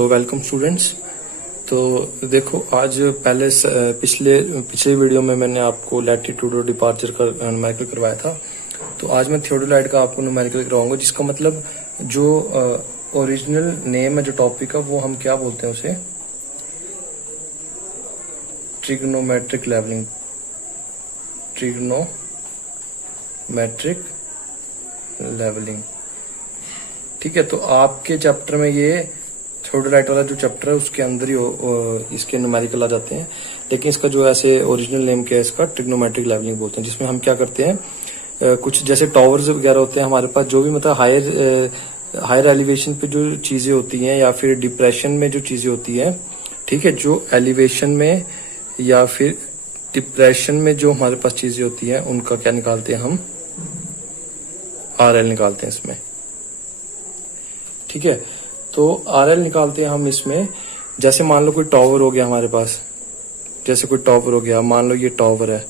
So welcome students. तो देखो आज पिछले वीडियो में मैंने आपको लैटिट्यूड और डिपार्चर का न्यूमेरिकल करवाया था। तो आज मैं थियोडोलाइट का आपको न्यूमेरिकल करवाऊंगा, जिसका मतलब जो ओरिजिनल नेम है, जो टॉपिक है, वो हम क्या बोलते हैं उसे, ट्रिग्नोमेट्रिक लेवलिंग। ट्रिग्नोमेट्रिक लेवलिंग, ठीक है। तो आपके चैप्टर में ये थियोडोलाइट वाला जो चैप्टर है उसके अंदर ही इसके न्यूमेरिकल आ जाते हैं, लेकिन इसका जो ऐसे ओरिजिनल नेम क्या है, इसका ट्रिग्नोमेट्रिक लेवलिंग बोलते हैं। जिसमें हम क्या करते हैं, कुछ जैसे टावर्स वगैरह होते हैं हमारे पास, जो भी मतलब हायर एलिवेशन पे जो चीजें होती हैं या फिर डिप्रेशन में जो चीजें होती हैं, ठीक है, जो एलिवेशन में या फिर डिप्रेशन में जो हमारे पास चीजें होती हैं उनका क्या निकालते हैं हम, RL निकालते हैं इसमें, ठीक है। तो RL निकालते हैं हम इसमें। जैसे मान लो कोई टावर हो गया हमारे पास, जैसे कोई टावर हो गया, मान लो ये टावर है,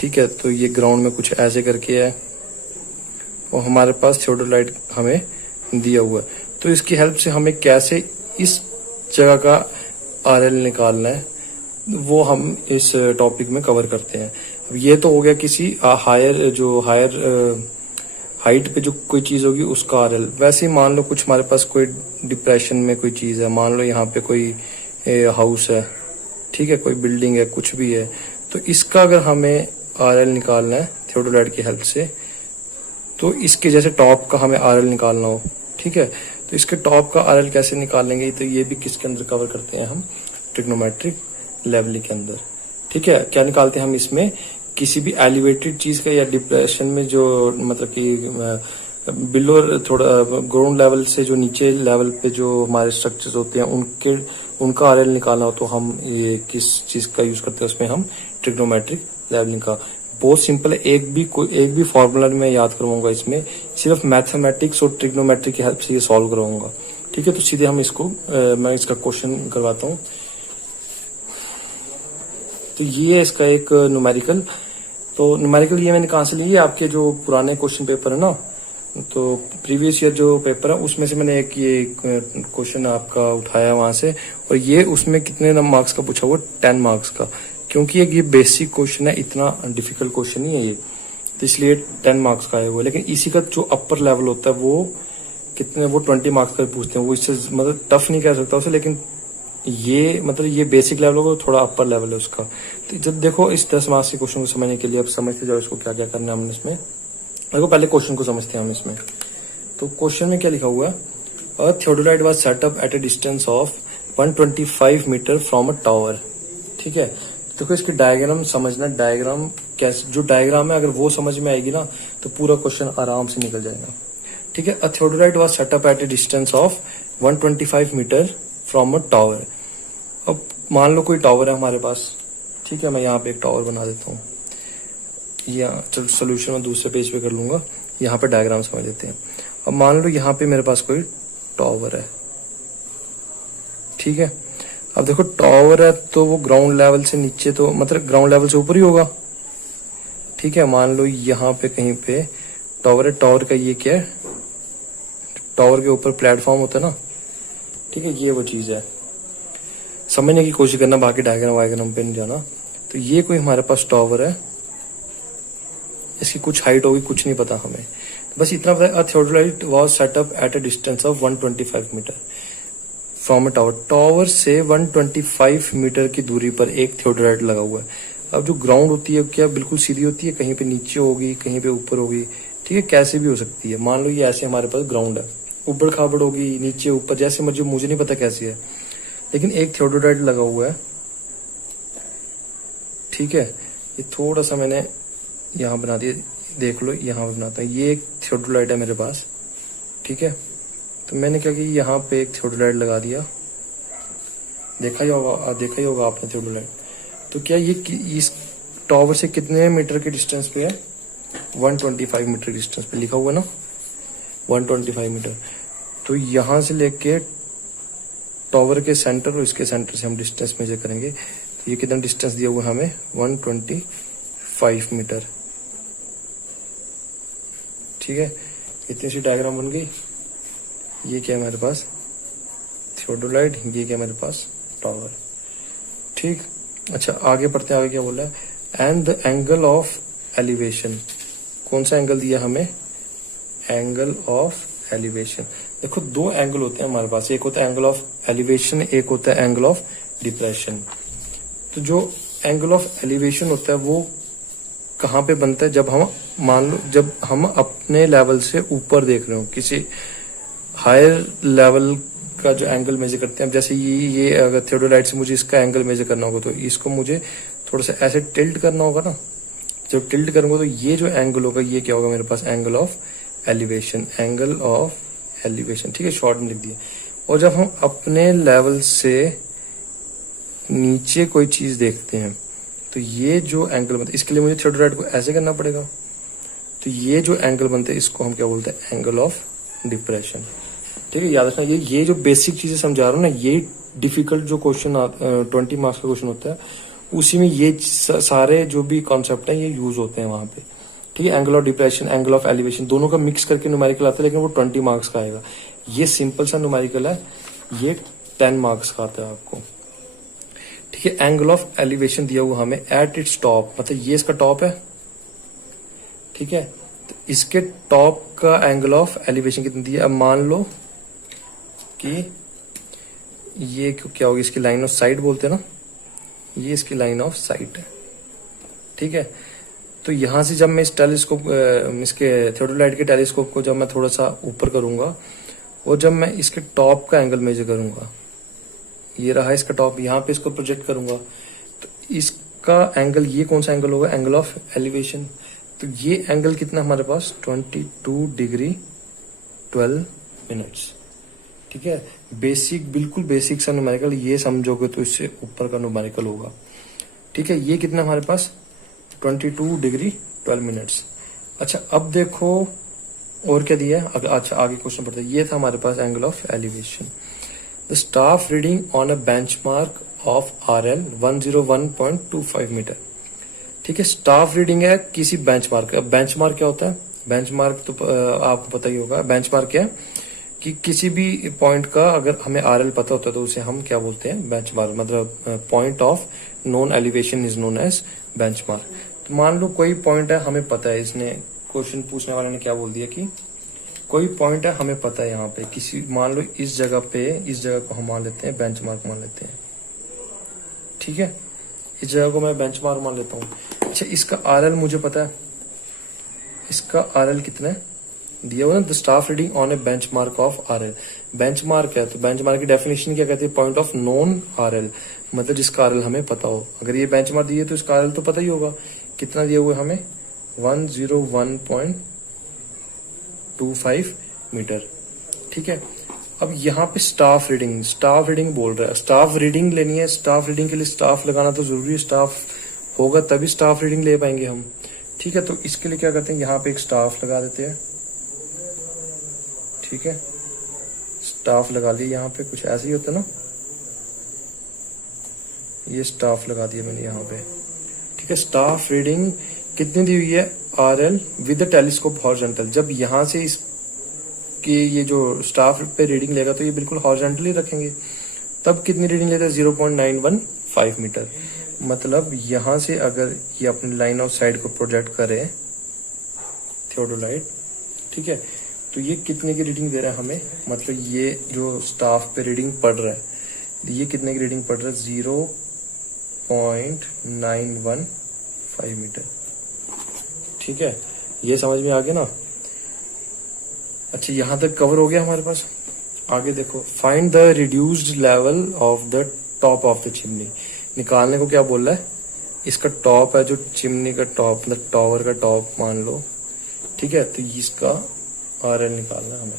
ठीक है। तो ये ग्राउंड में कुछ ऐसे करके है और हमारे पास थियोडोलाइट हमें दिया हुआ है। तो इसकी हेल्प से हमें कैसे इस जगह का RL निकालना है वो हम इस टॉपिक में कवर करते हैं। अब ये तो हो गया किसी हायर हाइट पे जो कोई चीज होगी उसका RL। वैसे ही मान लो कुछ हमारे पास कोई डिप्रेशन में कोई चीज है, मान लो यहाँ पे कोई हाउस है, ठीक है, कोई बिल्डिंग है, कुछ भी है, तो इसका अगर हमें RL निकालना है थियोडोलाइट की हेल्प से, तो इसके जैसे टॉप का हमें RL निकालना हो, ठीक है, तो इसके टॉप का RL कैसे निकालेंगे, तो ये भी किसके अंदर कवर करते हैं हम, ट्रिग्नोमेट्रिक लेवलिंग के अंदर, ठीक है। क्या निकालते हैं हम इसमें, किसी भी एलिवेटेड चीज का या डिप्रेशन में जो मतलब कि बिलो थोड़ा ग्राउंड लेवल से जो नीचे लेवल पे जो हमारे स्ट्रक्चर्स होते हैं उनका RL निकालना हो, तो हम ये किस चीज का यूज करते हैं, उसमें हम ट्रिग्नोमेट्रिक लेवलिंग का। बहुत सिंपल है, एक भी फॉर्मूला मैं याद करवाऊंगा इसमें, सिर्फ मैथमेटिक्स और ट्रिग्नोमेट्रिक की हेल्प से ये सॉल्व करवाऊंगा, ठीक है। तो सीधे हम मैं इसका क्वेश्चन करवाता हूँ। तो ये है इसका एक न्यूमेरिकल। तो न्यूमेरिकल ये मैंने कहाँ से ली है, आपके जो पुराने क्वेश्चन पेपर है ना, तो प्रीवियस ईयर जो पेपर है उसमें से मैंने एक ये क्वेश्चन आपका उठाया वहां से, और ये उसमें कितने मार्क्स का पूछा हुआ, 10 मार्क्स का। क्योंकि ये बेसिक क्वेश्चन है, इतना डिफिकल्ट क्वेश्चन नहीं है ये, तो इसलिए 10 मार्क्स का आया हुआ है। लेकिन इसी का जो अपर लेवल होता है वो 20 मार्क्स का पूछते हैं। वो इससे मतलब टफ नहीं कह सकता उसे, लेकिन ये बेसिक लेवल होगा, थोड़ा अपर लेवल है उसका। तो जब देखो इस 10 मार्क्स के क्वेश्चन को समझने के लिए अब समझते जाओ इसको क्या क्या करना है हमने इसमें। देखो पहले क्वेश्चन को समझते हैं हम इसमें। तो क्वेश्चन में क्या लिखा हुआ है, a theodolite was set up at a distance of 125 metre from a tower, ठीक है। देखो इसकी डायग्राम समझना, डायग्राम कैसे, जो डायग्राम है अगर वो समझ में आएगी ना तो पूरा क्वेश्चन आराम से निकल जाएगा, ठीक है। A theodolite was set up at a distance of 125 metre from a tower. अब मान लो कोई टावर है हमारे पास, ठीक है, मैं यहाँ पे एक टावर बना देता हूँ। चलो सोल्यूशन मैं दूसरे पेज पे कर लूंगा, यहाँ पे डायग्राम समझ लेते हैं। अब मान लो यहाँ पे मेरे पास कोई टावर है, ठीक है। अब देखो टावर है तो वो ग्राउंड लेवल से नीचे, तो मतलब ग्राउंड लेवल से ऊपर ही होगा, ठीक है। मान लो यहाँ पे कहीं पे टावर है, टावर का ये क्या है, टावर के ऊपर प्लेटफॉर्म होता है ना, ठीक है, ये वो चीज है। समझने की कोशिश करना, बाकी डायग्राम वायग्राम पे नहीं जाना। तो ये कोई हमारे पास टावर है, इसकी कुछ हाइट होगी, कुछ नहीं पता हमें, बस इतना पता है, a theodolite was set up at a distance of 125 metre from a tower. Tower से 125 मीटर की दूरी पर एक थियोडोलाइट लगा हुआ है। अब जो ग्राउंड होती है क्या बिल्कुल सीधी होती है, कहीं पे नीचे होगी, कहीं पे ऊपर होगी, ठीक है, कैसे भी हो सकती है। मान लो ये ऐसे हमारे पास ग्राउंड है, ऊबड़ खाबड़ होगी, नीचे ऊपर, जैसे मुझे नहीं पता कैसी है, लेकिन एक थियोडोलाइट लगा हुआ है, ठीक है। ये थोड़ा सा मैंने यहाँ बना दिया, देख लो यहाँ पे बनाता हूँ। ये एक थियोडोलाइट है मेरे पास, ठीक है। तो मैंने क्या किया, यहाँ पे एक थियोडोलाइट लगा दिया, देखा ही होगा आपने थियोडोलाइट। तो क्या ये इस टावर से कितने मीटर के डिस्टेंस पे है, 125 मीटर डिस्टेंस पे लिखा हुआ है ना, 125 मीटर। तो यहां से लेके टावर के सेंटर और इसके सेंटर से हम डिस्टेंस मेजर करेंगे, तो ये कितना डिस्टेंस दिया हुआ है हमें, 125 मीटर, ठीक है। इतनी सी डायग्राम बन गई। ये क्या है हमारे पास, थियोडोलाइट, ये क्या मेरे पास टावर। ठीक, अच्छा आगे पढ़ते हैं, आगे क्या बोला है, and the angle of elevation, कौन सा एंगल दिया हमें, एंगल ऑफ एलिवेशन। देखो दो एंगल होते हैं हमारे पास, एक होता है एंगल ऑफ एलिवेशन, एक होता है एंगल ऑफ डिप्रेशन। तो जो एंगल ऑफ एलिवेशन होता है वो कहाँ पे बनता है, जब हम मान लो जब हम अपने लेवल से ऊपर देख रहे हो, किसी हायर लेवल का जो एंगल मेजर करते हैं। अब जैसे ये अगर थियोडोलाइट से मुझे इसका एंगल मेजर करना होगा तो इसको मुझे थोड़ा सा ऐसे टिल्ट करना होगा ना, जब टिल्ट करूंगा तो ये जो एंगल होगा ये क्या होगा मेरे पास, angle of elevation, angle of elevation. ठीक है, शॉर्ट में लिख दिया। और जब हम अपने लेवल से नीचे कोई चीज देखते हैं तो ये जो एंगल बनता है, इसके लिए मुझे थियोडोलाइट को ऐसे करना पड़ेगा, तो ये जो एंगल बनते हैं इसको हम क्या बोलते हैं, एंगल ऑफ डिप्रेशन। ठीक है, याद रखना ये जो बेसिक चीजें समझा रहा हूँ ना, ये डिफिकल्ट जो क्वेश्चन 20 मार्क्स का क्वेश्चन होता है उसी में ये सारे जो भी कॉन्सेप्ट है ये यूज होते हैं वहां पे। ठीक है, angle of depression, angle of elevation, दोनों का मिक्स करके न्यूमेरिकल आता है, लेकिन वो 20 मार्क्स का आएगा। ये सिंपल सा न्यूमेरिकल है, ये 10 मार्क्स का आता है आपको। ठीक है, एंगल ऑफ एलिवेशन दिया हुआ हमें एट इट्स टॉप, मतलब ये इसका टॉप है। ठीक है, तो इसके टॉप का एंगल ऑफ एलिवेशन कितना दिया, अब मान लो कि ये क्या होगी, इसकी लाइन ऑफ साइट बोलते हैं ना, ये इसकी लाइन ऑफ साइट है। ठीक है, तो यहां से जब मैं इस टेलीस्कोप इसके थियोडोलाइट के टेलीस्कोप को जब मैं थोड़ा सा ऊपर करूंगा और जब मैं इसके टॉप का एंगल मेजर करूंगा, ये रहा इसका टॉप, यहाँ पे इसको प्रोजेक्ट करूंगा तो इसका एंगल, ये कौन सा एंगल होगा, एंगल ऑफ एलिवेशन। तो ये एंगल कितना हमारे पास 22 डिग्री 12 मिनट्स। ठीक है, बेसिक, बिल्कुल बेसिक सा न्यूमेरिकल, ये समझोगे तो इससे ऊपर का न्यूमेरिकल होगा। ठीक है, ये कितना हमारे पास 22 डिग्री 12 मिनट्स। अच्छा अब देखो और क्या दिया है, अच्छा आगे क्वेश्चन पढ़ते हैं। ये था हमारे पास angle of elevation. The staff reading on a benchmark of RL 101.25 metre. ठीक है, स्टाफ रीडिंग है किसी बेंचमार्क। अब बेंचमार्क क्या होता है, बेंचमार्क तो आपको पता ही होगा। बेंचमार्क क्या है कि किसी भी पॉइंट का अगर हमें RL पता होता है तो उसे हम क्या बोलते हैं, बेंचमार्क। मतलब point of non elevation is known as benchmark. तो मान लो कोई पॉइंट है हमें पता है, इसने क्वेश्चन पूछने वाले ने क्या बोल दिया कि कोई पॉइंट है हमें पता है यहाँ पे किसी, मान लो इस जगह पे, इस जगह को हम मान लेते हैं बेंचमार्क मान लेते हैं। ठीक है, इस जगह को मैं बेंचमार्क मान लेता हूँ। अच्छा इसका RL मुझे पता है, इसका RL कितना है दिया हुआ ना, the staff reading on A benchmark of RL। Benchmark है तो बेंचमार्क की डेफिनेशन क्या कहती है, पॉइंट ऑफ नॉन RL, मतलब जिसका RL हमें पता हो। अगर ये बेंचमार्क दिए तो इसका RL तो पता ही होगा, कितना दिया हुआ है हमें 101.25 मीटर। ठीक है, अब यहाँ पे स्टाफ रीडिंग बोल रहा है, स्टाफ रीडिंग लेनी है। स्टाफ रीडिंग के लिए स्टाफ लगाना तो जरूरी है, स्टाफ होगा तभी स्टाफ रीडिंग ले पाएंगे हम। ठीक है, तो इसके लिए क्या करते हैं, यहाँ पे एक स्टाफ लगा देते हैं। ठीक है, स्टाफ लगा लिया, यहाँ पे कुछ ऐसे ही होता है ना, ये स्टाफ लगा दिया मैंने यहाँ पे। ठीक है, स्टाफ रीडिंग कितनी दी हुई है, RL with the telescope horizontal. जब यहाँ से इसकी ये जो स्टाफ पे रीडिंग लेगा तो ये बिल्कुल हॉरिजॉन्टली रखेंगे, तब कितनी रीडिंग लेता है 0.915 मीटर। मतलब यहाँ से अगर ये अपनी लाइन ऑफ साइट को प्रोजेक्ट करे थियोडोलाइट, ठीक है, तो ये कितने की रीडिंग दे रहा है हमें, मतलब ये जो स्टाफ पे रीडिंग पढ़ रहा है, ये कितने की रीडिंग पढ़ रहा है 0.915 मीटर। ठीक है, ये समझ में आ गया ना। अच्छा यहां तक कवर हो गया हमारे पास। आगे देखो, find the reduced level of the top of the chimney. निकालने को क्या बोल रहा है, इसका टॉप है जो चिमनी का टॉप, मतलब टावर का टॉप मान लो। ठीक है, तो इसका RL निकालना हमें।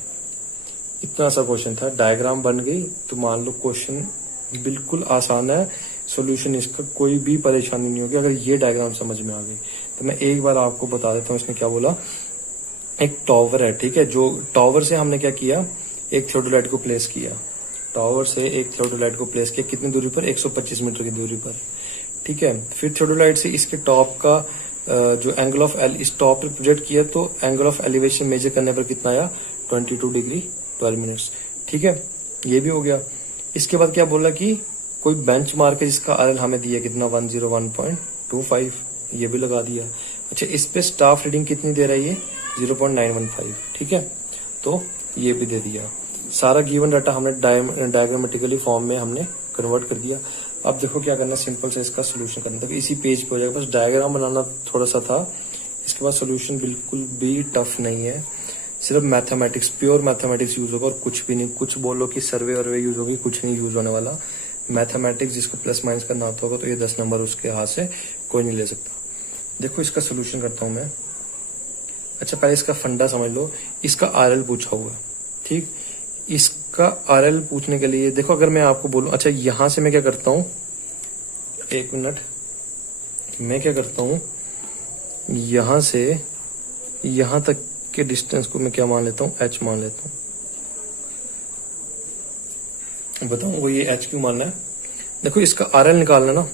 इतना सा क्वेश्चन था, डायग्राम बन गई। तो मान लो क्वेश्चन बिल्कुल आसान है, सॉल्यूशन इसका कोई भी परेशानी नहीं होगी अगर ये डायग्राम समझ में आ गई। तो मैं एक बार आपको बता देता हूँ इसने क्या बोला। एक टावर है, ठीक है, जो टावर से हमने क्या किया, एक थियोडोलाइट को प्लेस किया। टावर से एक थियोडोलाइट को प्लेस किया कितनी दूरी पर, 125 मीटर की दूरी पर। ठीक है, फिर थियोडोलाइट से इसके टॉप का जो एंगल ऑफ इस टॉप पे प्रोजेक्ट किया तो एंगल ऑफ एलिवेशन मेजर करने पर कितना आया 22 डिग्री 12 मिनट्स। ठीक है, ये भी हो गया। इसके बाद क्या बोला कि कोई बेंचमार्क है जिसका आरएल हमें दिया कितना 101.25, ये भी लगा दिया। अच्छा, इस पे स्टाफ रीडिंग कितनी दे रही है 0.915, ठीक है, तो ये भी दे दिया। सारा गिवन डाटा हमने डायग्रामेटिकली फॉर्म में हमने कन्वर्ट कर दिया। अब देखो क्या करना, सिंपल से इसका सोल्यूशन करना, देखो इसी पेज पे हो जाएगा, बस डायग्राम बनाना थोड़ा सा था। इसके बाद सोल्यूशन बिल्कुल भी टफ नहीं है, सिर्फ मैथमेटिक्स, प्योर मैथमेटिक्स यूज होगा और कुछ भी नहीं। कुछ बोलो कि सर्वे वर्वे यूज होगी, कुछ नहीं यूज होने वाला। मैथमेटिक्स जिसको प्लस माइनस करना आता होगा तो ये 10 नंबर उसके हाथ से कोई नहीं ले सकता। देखो इसका सोल्यूशन करता हूं मैं। अच्छा, पहले इसका फंडा समझ लो। इसका आरएल पूछा हुआ है, ठीक। इसका आरएल पूछने के लिए देखो, अगर मैं आपको बोलूं, अच्छा यहां से मैं क्या करता हूं, एक मिनट, मैं क्या करता हूं, यहां से यहां तक के डिस्टेंस को मैं क्या मान लेता हूं, एच मान लेता हूं। बताऊंगा ये एच क्यों मानना है। देखो इसका आरएल निकालना ना,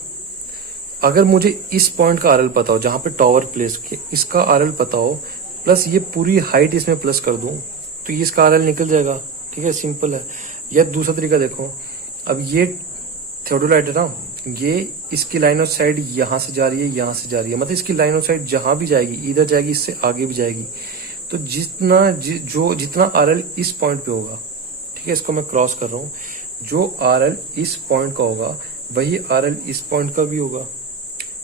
अगर मुझे इस पॉइंट का आरएल पता हो जहां पे टावर प्लेस किया, इसका आरएल पता हो, प्लस ये पूरी हाइट इसमें प्लस कर दूं, तो ये इसका आरएल निकल जाएगा, ठीक है, सिंपल है। या दूसरा तरीका देखो, अब ये थियोडोलाइट है ना, ये इसकी लाइन ऑफ साइड यहां से जा रही है, यहां से जा रही है, मतलब इसकी लाइन ऑफ साइड जहां भी जाएगी, इधर जाएगी, इससे आगे भी जाएगी, तो जितना आरएल इस पॉइंट पे होगा, ठीक है, इसको मैं क्रॉस कर रहा हूं, जो आरएल इस पॉइंट का होगा वही आरएल इस पॉइंट का भी होगा,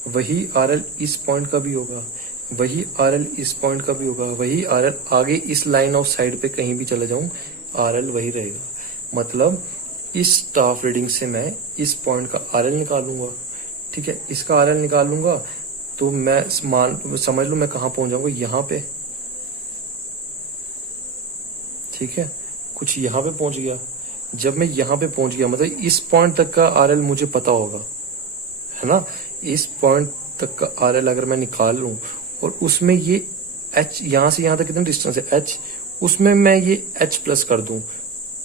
वही आरएल इस पॉइंट का भी होगा, वही आरएल इस पॉइंट का भी होगा, वही आरएल आगे इस लाइन ऑफ साइड पे कहीं भी चला जाऊं, आरएल वही रहेगा। मतलब इस स्टाफ रीडिंग से मैं इस पॉइंट का आरएल निकालूंगा, ठीक है, इसका आरएल निकालूंगा तो मैं समझ लो मैं कहां पहुंच जाऊंगा, यहां पे, ठीक है, कुछ यहां पे पहुंच गया। जब मैं यहां पे पहुंच गया, मतलब इस पॉइंट तक का आरएल मुझे पता होगा, है ना, इस पॉइंट तक का आरएल अगर मैं निकाल लूं और उसमें ये एच, यहां से यहां तक कितना डिस्टेंस है एच, उसमें मैं ये एच प्लस कर दूं,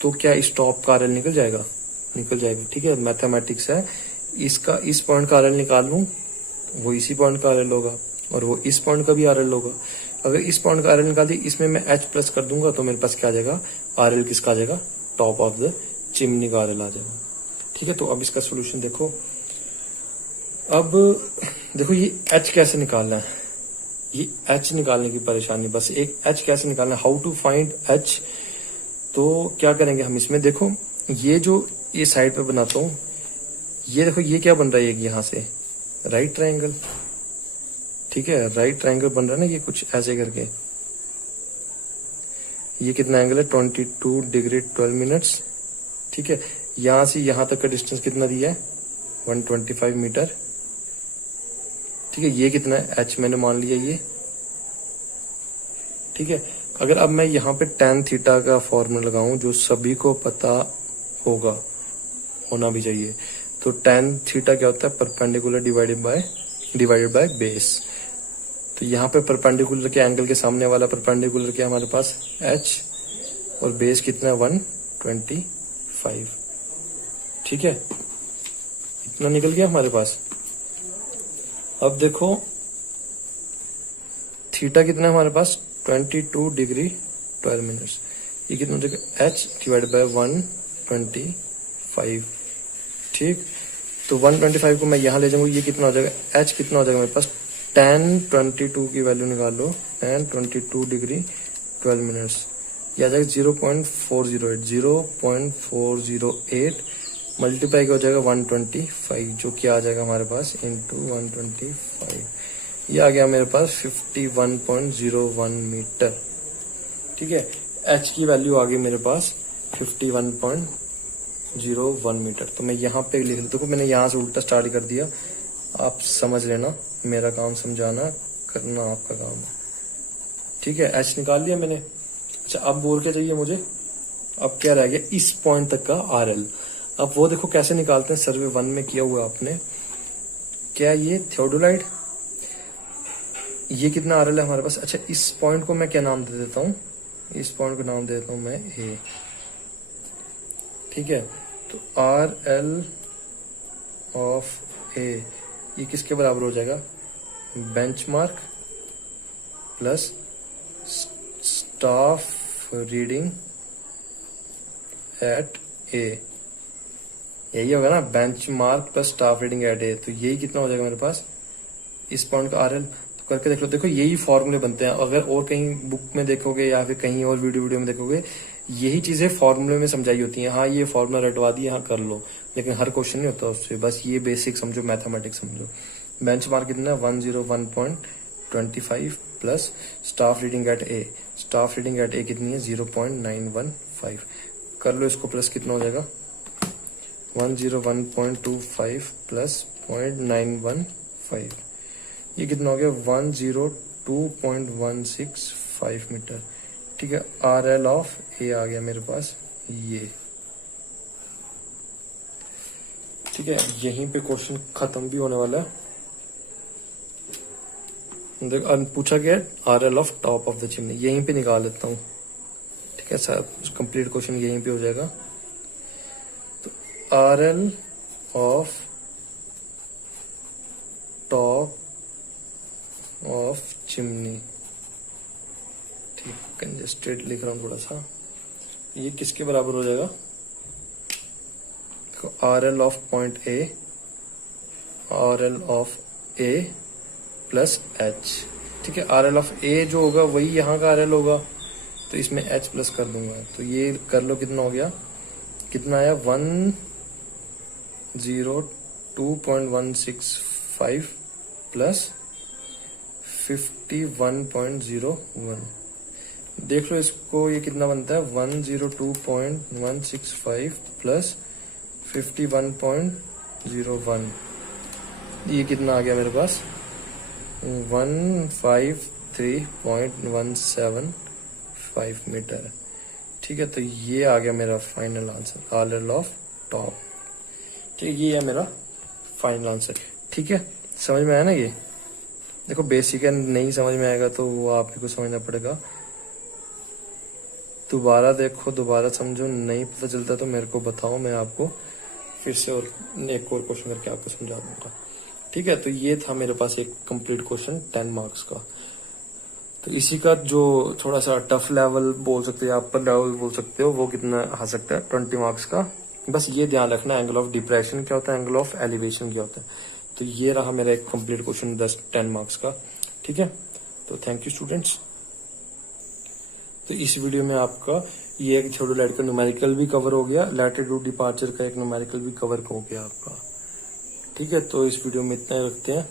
तो क्या स्टॉप का आरएल निकल जाएगा, निकल जाएगा, ठीक है, मैथमेटिक्स है। इसका इस पॉइंट का आरएल निकाल लूं, वो इसी पॉइंट का आरएल होगा और वो इस पॉइंट का भी आरएल होगा। अगर इस पॉइंट का आरएल निकाल दी, इसमें मैं एच प्लस कर दूंगा, तो मेरे पास क्या आ जाएगा, आरएल किसका आ जाएगा, टॉप ऑफ द चिमनी का आरएल आ जाएगा, ठीक है। तो अब इसका सोल्यूशन देखो। अब देखो ये एच कैसे निकालना है, ये एच निकालने की परेशानी, बस एक एच कैसे निकालना है, हाउ टू फाइंड एच। तो क्या करेंगे हम इसमें, देखो ये जो ये साइड पे बनाता हूं, ये देखो ये क्या बन रहा है, यहां से राइट ट्रायंगल, ठीक है, राइट ट्रायंगल बन रहा है ना, ये कुछ ऐसे करके, ये कितना एंगल है 22 डिग्री 12 मिनट्स, ठीक है। यहां से यहां तक का डिस्टेंस कितना दिया है 125 मीटर, ठीक है। ये कितना है एच मैंने मान लिया ये, ठीक है। अगर अब मैं यहाँ पे tan थीटा का फॉर्मूला लगाऊं जो सभी को पता होगा, होना भी चाहिए, तो tan थीटा क्या होता है, परपेंडिकुलर डिवाइडेड बाय बेस। तो यहाँ पे परपेंडिकुलर के एंगल के सामने वाला परपेंडिकुलर क्या हमारे पास h, और बेस कितना है 125, ठीक है, इतना निकल गया हमारे पास। अब देखो थीटा कितना है हमारे पास 22 डिग्री 12 मिनट्स, ये कितना हो जाएगा h डिवाइड बाय 125, ठीक। तो 125 को मैं यहां ले जाऊंगा, ये कितना हो जाएगा h, कितना हो जाएगा मेरे पास tan 22 की वैल्यू निकाल लो, tan 22 डिग्री 12 मिनट्स, ये आ जाएगा 0.408 मल्टीप्लाई क्या हो जाएगा 125, जो क्या आ जाएगा हमारे पास इंटू 125, ये आ गया मेरे पास 51.01 मीटर, ठीक है। h की वैल्यू आ गई मेरे पास 51.01 मीटर। तो मैं यहाँ पे लिख देता हूँ, मैंने यहाँ से उल्टा स्टार्ट कर दिया, आप समझ लेना, मेरा काम समझाना, करना आपका काम है, ठीक है। h निकाल लिया मैंने। अच्छा अब बोल क्या चाहिए मुझे, अब क्या रह गया इस पॉइंट तक का RL। अब वो देखो कैसे निकालते हैं, सर्वे 1 में किया हुआ आपने, क्या ये थियोडोलाइट, ये कितना RL है हमारे पास। अच्छा इस पॉइंट को मैं क्या नाम दे देता हूँ, इस पॉइंट को नाम दे देता हूँ मैं A, ठीक है। तो RL ऑफ A ये किसके बराबर हो जाएगा, benchmark plus staff reading at A, यही होगा ना, benchmark plus staff reading at A, तो यही कितना हो जाएगा मेरे पास इस पॉइंट का आरएल। तो करके देख लो, देखो यही फॉर्मूले बनते हैं। अगर और कहीं बुक में देखोगे या फिर कहीं और वीडियो में देखोगे, यही चीजें फॉर्मूले में समझाई होती हैं। हाँ ये फॉर्मूला रटवा दिया, हाँ कर लो, लेकिन हर क्वेश्चन नहीं होता उससे। बस ये बेसिक समझो, मैथमेटिक्स समझो। बेंच मार्क कितना, 101.25 plus staff reading at A, staff reading at ए कितनी है 0.915। कर लो इसको, प्लस कितना हो जाएगा 101.25 प्लस 0.915, ये कितना हो गया 102.165 मीटर। ठीक है, आर एल ऑफ ए आ गया मेरे पास ये। ठीक है, यहीं पे क्वेश्चन खत्म भी होने वाला है। देख पूछा गया R L of top of the chimney, यहीं पे निकाल लेता हूँ। ठीक है सर, कंप्लीट क्वेश्चन यहीं पे हो जाएगा। तो R L of top of chimney, ठीक कंजेस्टेड लिख रहा हूं थोड़ा सा, ये किसके बराबर हो जाएगा, R L of point A, R L of A plus H. ठीक है, आर एल ऑफ ए जो होगा वही यहाँ का आर एल होगा, तो इसमें एच प्लस कर दूंगा। तो ये कर लो कितना हो गया, कितना आया 102.165 प्लस 51.01। देख लो इसको, ये कितना बनता है 102.165 प्लस 51.01, ये कितना आ गया मेरे पास 153.175 मीटर। ठीक है, तो ये आ गया मेरा final answer, R L of top. ठीक, ये है मेरा फाइनल आंसर। ठीक है, समझ में आया ना। ये देखो बेसिक है, नहीं समझ में आएगा तो वो आपको समझना पड़ेगा, दोबारा देखो, दोबारा समझो। नहीं पता चलता तो मेरे को बताओ, मैं आपको फिर से और एक और क्वेश्चन करके आपको समझा दूंगा। ठीक है, तो ये था मेरे पास एक कंप्लीट क्वेश्चन 10 मार्क्स का। तो इसी का जो थोड़ा सा टफ लेवल बोल सकते हो, अपर लेवल बोल सकते हो, वो कितना आ सकता है 20 मार्क्स का। बस ये ध्यान रखना, एंगल ऑफ डिप्रेशन क्या होता है, एंगल ऑफ एलिवेशन क्या होता है। तो ये रहा मेरा एक कंप्लीट क्वेश्चन 10 मार्क्स का। ठीक है, तो थैंक यू स्टूडेंट्स। तो इस वीडियो में आपका ये एक थियोडोलाइट का न्यूमेरिकल भी कवर हो गया, लैटिट्यूड डिपार्चर का एक न्यूमेरिकल भी कवर हो गया आपका। ठीक है, तो इस वीडियो में इतना ही रखते हैं।